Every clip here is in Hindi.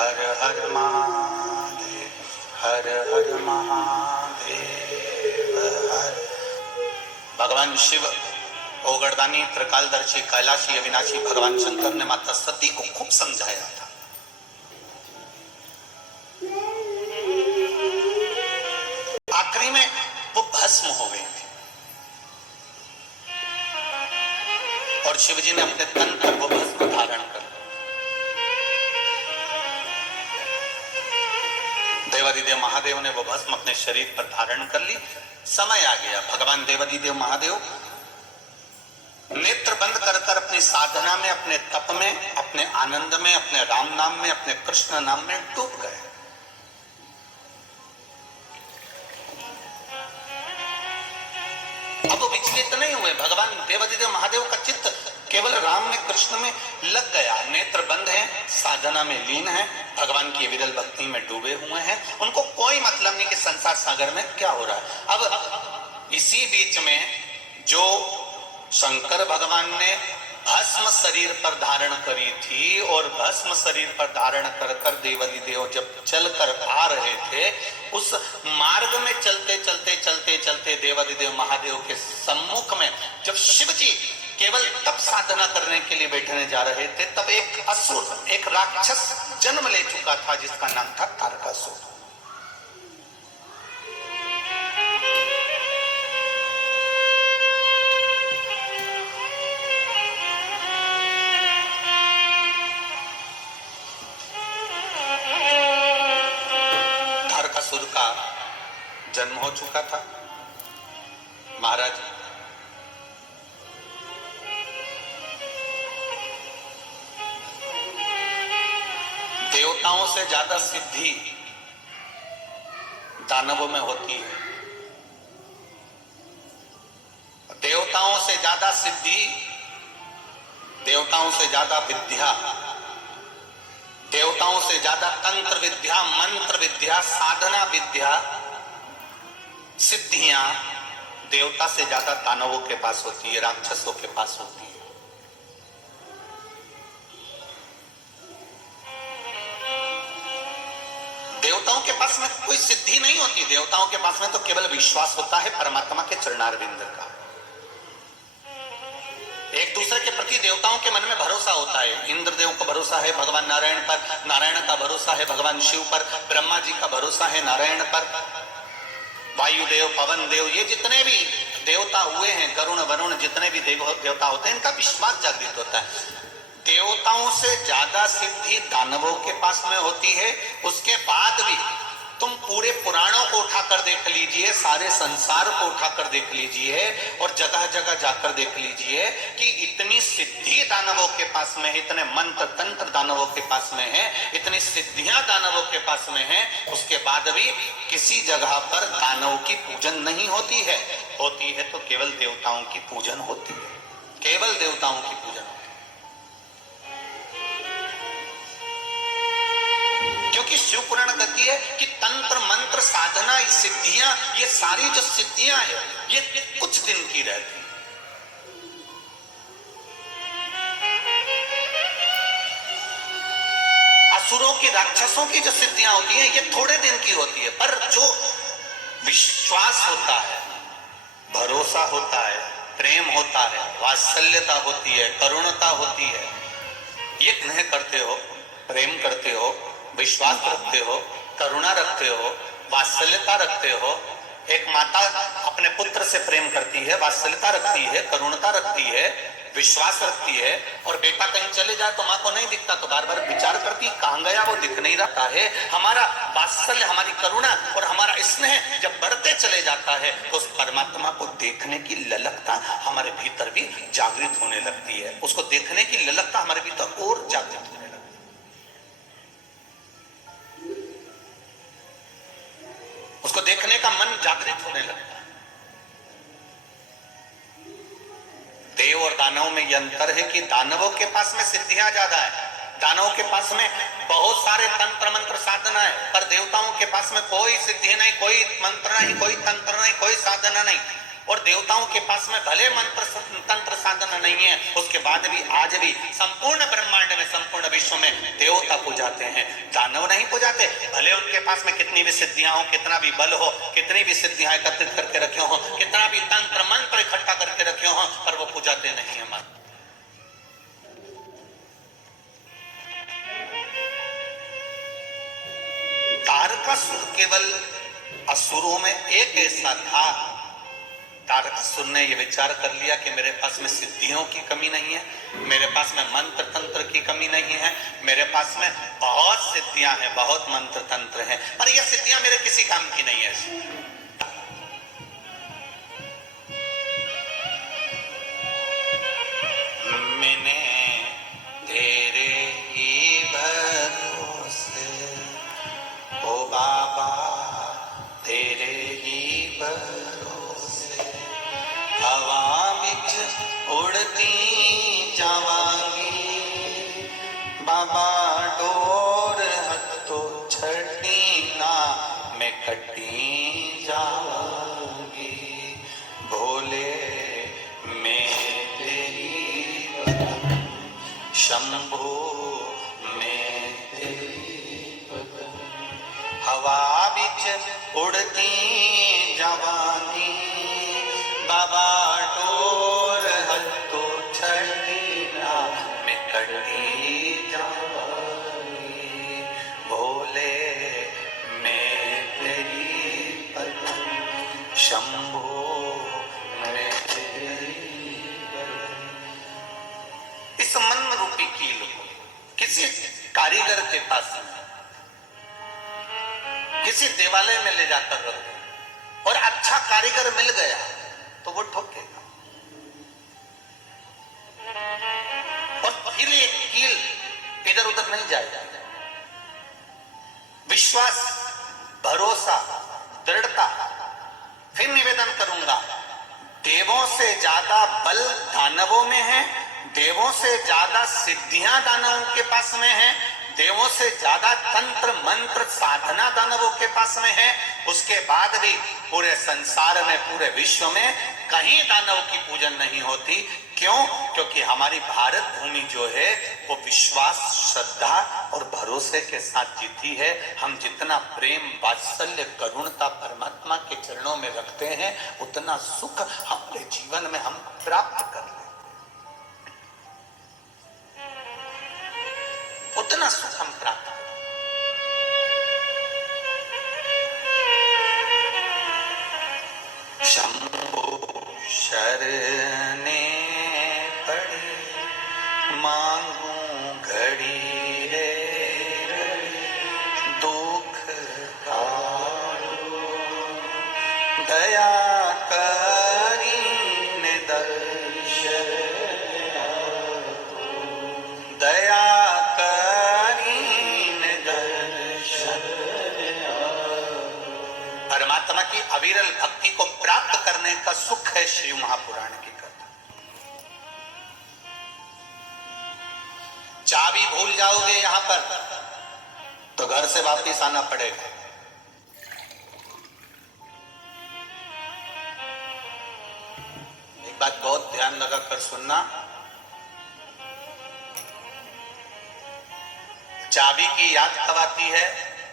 हर हर महादेव, हर हर महादेव हर। भगवान शिव ओगरदानी, त्रिकालदर्शी, कैलाशी, अविनाशी भगवान शंकर ने माता सती को खूब समझाया था। आखिरी में वो भस्म हो गई थी और शिवजी ने अपने तन पर वो भस्म धारण कर, देवादिदेव महादेव ने वो भस्म अपने शरीर पर धारण कर ली। समय आ गया, भगवान देवादिदेव महादेव नेत्र बंद कर कर अपनी साधना में, अपने तप में, अपने आनंद में, अपने राम नाम में, अपने कृष्ण नाम में डूब गए। अब वो विचलित नहीं हुए। भगवान देवादिदेव महादेव का चित्त केवल राम में, कृष्ण में लग गया। नेत्र बंद है, साधना में लीन है, भगवान की विरल भक्ति में डूबे हुए हैं। उनको कोई मतलब नहीं कि संसार सागर में क्या हो रहा है। अब इसी बीच में जो शंकर भगवान ने भस्म शरीर पर धारण करी थी और भस्म शरीर पर धारण कर कर देवादिदेव जब चलकर आ रहे थे, उस मार्ग में चलते चलते चलते चलते देवादिदेव महादेव के सम्मुख में जब शिव जी केवल तप साधना करने के लिए बैठने जा रहे थे, तब एक असुर, एक राक्षस जन्म ले चुका था जिसका नाम था तारकासुर। तारकासुर का जन्म हो चुका था। महाराज देवताओं से ज्यादा सिद्धि दानवों में होती है। देवताओं से ज्यादा सिद्धि, देवताओं से ज्यादा विद्या, देवताओं से ज्यादा तंत्र विद्या, मंत्र विद्या, साधना विद्या, सिद्धियां देवता से ज्यादा दानवों के पास होती है, राक्षसों के पास होती है। देवताओं के पास में कोई सिद्धि नहीं होती। देवताओं के पास में तो केवल विश्वास होता है परमात्मा के चरणारविंद का। एक दूसरे के प्रति देवताओं के मन में भरोसा होता है। इंद्रदेव को भरोसा है भगवान नारायण पर, नारायण का भरोसा है भगवान शिव पर, ब्रह्मा जी का भरोसा है नारायण पर, वायुदेव, पवन देव, ये जितने भी देवता हुए हैं, गरुण वरुण, जितने भी देवता होते हैं, इनका विश्वास जागृत होता है। देवताओं से ज्यादा सिद्धि दानवों के पास में होती है। उसके बाद भी तुम पूरे पुराणों को उठाकर देख लीजिए, सारे संसार को उठाकर देख लीजिए और जगह जगह जाकर देख लीजिए कि इतनी सिद्धि दानवों के पास में है, इतने मंत्र तंत्र दानवों के पास में है, इतनी सिद्धियां दानवों के पास में है, उसके बाद भी किसी जगह पर दानव की पूजन नहीं होती है। होती है तो केवल देवताओं की पूजन होती है, केवल देवताओं की पूजन। क्योंकि शिव पुराण कहती है कि तंत्र मंत्र साधना, सिद्धियां, ये सारी जो सिद्धियां है ये कुछ दिन की रहती है। असुरों की, राक्षसों की जो सिद्धियां होती हैं ये थोड़े दिन की होती है। पर जो विश्वास होता है, भरोसा होता है, प्रेम होता है, वात्सल्यता होती है, करुणता होती है, ये स्नेह करते हो, प्रेम करते हो, विश्वास रखते हो, करुणा रखते हो, वात्सल्यता रखते हो। एक माता अपने पुत्र से प्रेम करती है, वात्सल्यता रखती है, करुणता रखती है, विश्वास रखती है, और बेटा कहीं चले जाए तो माँ को नहीं दिखता तो बार बार विचार करती कहां गया, वो दिख नहीं रहा है। हमारा वात्सल्य, हमारी करुणा और हमारा स्नेह जब बढ़ते चले जाता है तो उस परमात्मा को देखने की ललकता हमारे भीतर भी जागृत होने लगती है। उसको देखने की ललकता हमारे भीतर और जागृत होने लगती है। उसको देखने का मन जागृत होने लगता है। देव और दानव में यह अंतर है कि दानवों के पास में सिद्धियां ज्यादा है, दानवों के पास में बहुत सारे तंत्र मंत्र साधना है, पर देवताओं के पास में कोई सिद्धि नहीं, कोई मंत्र नहीं, कोई तंत्र नहीं, कोई साधना नहीं। और देवताओं के पास में भले मंत्र तंत्र साधन नहीं है, उसके बाद भी आज भी संपूर्ण ब्रह्मांड में, संपूर्ण विश्व में देवता पूजाते हैं, दानव नहीं पूजाते। भले उनके पास में कितनी भी सिद्धियां हो, कितना भी बल हो, कितनी भी सिद्धियां एकत्रित करके रखे हो, कितना भी तंत्र मंत्र इकट्ठा करके रखे हो, पर वो पूजाते नहीं है मन। तारकासुर केवल असुरों में एक ऐसा था, तारकासुर ने यह विचार कर लिया कि मेरे पास में सिद्धियों की कमी नहीं है, मेरे पास में मंत्र तंत्र की कमी नहीं है, मेरे पास में बहुत सिद्धियां हैं, बहुत मंत्र तंत्र हैं, पर यह सिद्धियां मेरे किसी काम की नहीं है। मैंने तेरे ही भरोसे, ओ बाबा तेरे ही भरोसे, हवा बिच उड़ती जावांगी, बाबा डोर हथो छड़ी ना मैं कटी जावांगी, भोले मैं तेरी शंभो मैं तेरी हवा बिच उड़ती जवानी, बाबा डोर हथो छड़ी ना मैं कटी जावानी, भोले मैं तेरी पत्नी, शंभो मैं तेरी पत्नी। इस मन रूपी कील को किसी कारीगर के पास में, किसी देवालय में ले जाकर रख दो और अच्छा कारीगर मिल गया तो वो ठोकेगा, और फिर ये कील इधर उधर नहीं जाएगा। विश्वास, भरोसा, दृढ़ता। फिर निवेदन करूंगा, देवों से ज्यादा बल दानवों में है, देवों से ज्यादा सिद्धियां दानवों के पास में है, देवों से ज्यादा तंत्र मंत्र साधना दानवों के पास में है। उसके बाद भी पूरे संसार में, पूरे विश्व में कहीं दानव की पूजन नहीं होती। क्यों? क्योंकि हमारी भारत भूमि जो है वो विश्वास, श्रद्धा और भरोसे के साथ जीती है। हम जितना प्रेम, वात्सल्य, करुणता परमात्मा के चरणों में रखते हैं, उतना सुख हमारे जीवन में हम प्राप्त कर लेते हैं, उतना सुख हम प्राप्त करें। शंभो शरणे पड़े, मांगू घड़ी रे दुख कारो, दया करीन दर्शन, दया परमात्मा की अविरल भक्ति को प्राप्त करने का सुख है श्री महापुराण की कथा। चाबी भूल जाओगे यहां पर तो घर से वापस आना पड़ेगा। एक बात बहुत ध्यान लगाकर सुनना, चाबी की याद कब आती है?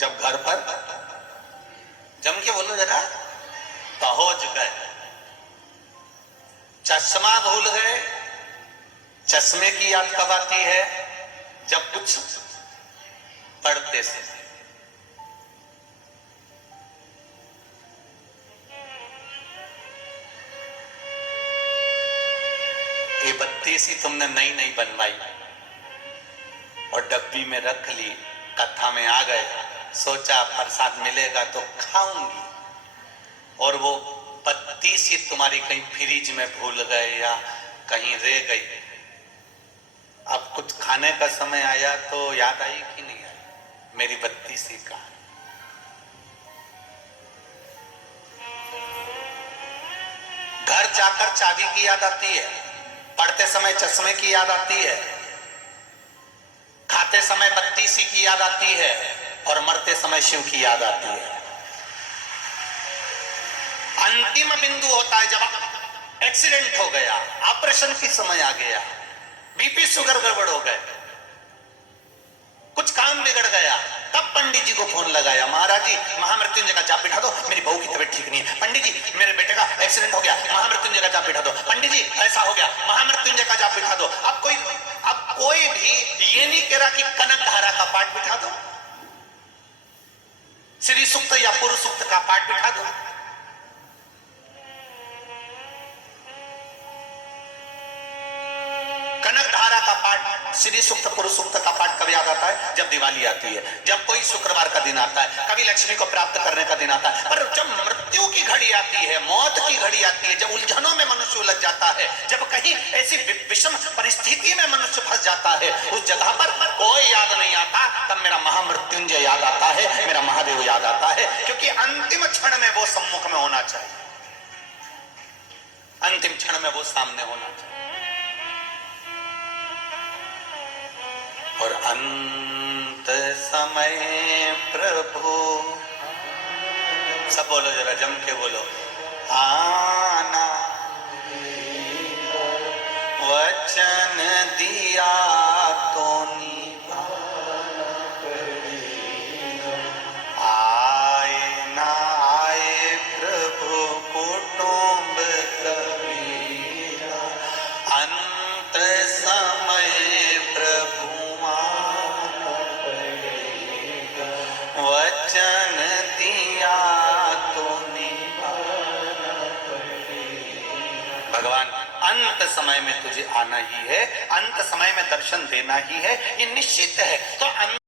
जब घर पर, जम के बोलो जरा, पहुंच गए। चश्मा भूल गए, चश्मे की याद कब आती है? जब कुछ पढ़ते से। ये बत्ती सी तुमने नई नई बनवाई और डब्बी में रख ली, कथा में आ गए, सोचा प्रसाद मिलेगा तो खाऊंगी, और वो बत्ती सी तुम्हारी कहीं फ्रिज में भूल गए या कहीं रह गई। अब कुछ खाने का समय आया तो याद आई कि नहीं आई, मेरी बत्ती सी कहां? घर जाकर चाबी की याद आती है, पढ़ते समय चश्मे की याद आती है, खाते समय बत्ती सी की याद आती है, और मरते समय शिव की याद आती है। अंतिम बिंदु होता है जब एक्सीडेंट हो गया, ऑपरेशन की समय आ गया, बीपी शुगर गड़बड़ हो गए, कुछ काम बिगड़ गया, तब पंडित जी को फोन लगाया, महाराज जी महामृत्युंजय का जाप बिठा दो, मेरी बहू की तबीयत ठीक नहीं है। पंडित जी मेरे बेटे का एक्सीडेंट हो गया, महामृत्युंजय का जाप बिठा दो। पंडित जी ऐसा हो गया, महामृत्युंजय का जाप बिठा दो। अब कोई भी ये नहीं कह रहा कि कनक धारा का पाठ बिठा दो, श्री सूक्त या पुरुष सूक्त का पाठ बिठा दो। कनक धारा का पाठ, श्री सूक्त पुरुष सूक्त का पाठ कब याद आता है? जब दिवाली आती है, जब कोई शुक्रवार का दिन आता है, कभी लक्ष्मी को प्राप्त करने का दिन आता है। पर जब मृत्यु की घड़ी आती है, मौत की घड़ी आती है, जब उलझनों में मनुष्य उलझ जाता है, जब कहीं ऐसी विषम परिस्थिति में मनुष्य फंस जाता है, उस जगह पर कोई याद नहीं आता, तब मेरा महामृत्युंजय याद आता है, मेरा महादेव याद आता है, क्योंकि अंतिम क्षण में वो सम्मुख में होना चाहिए, अंतिम क्षण में वो सामने होना चाहिए। और अंत समय प्रभु, सब बोलो जरा जम के बोलो, आना वचन दिया तो निभाना पड़ेगा, आए ना आए प्रभु कुटुंब कबीरा, अंत समय प्रभु वचन दिया तो निभाना पड़ेगा। भगवान अंत समय में तुझे आना ही है, अंत समय में दर्शन देना ही है, ये निश्चित है। तो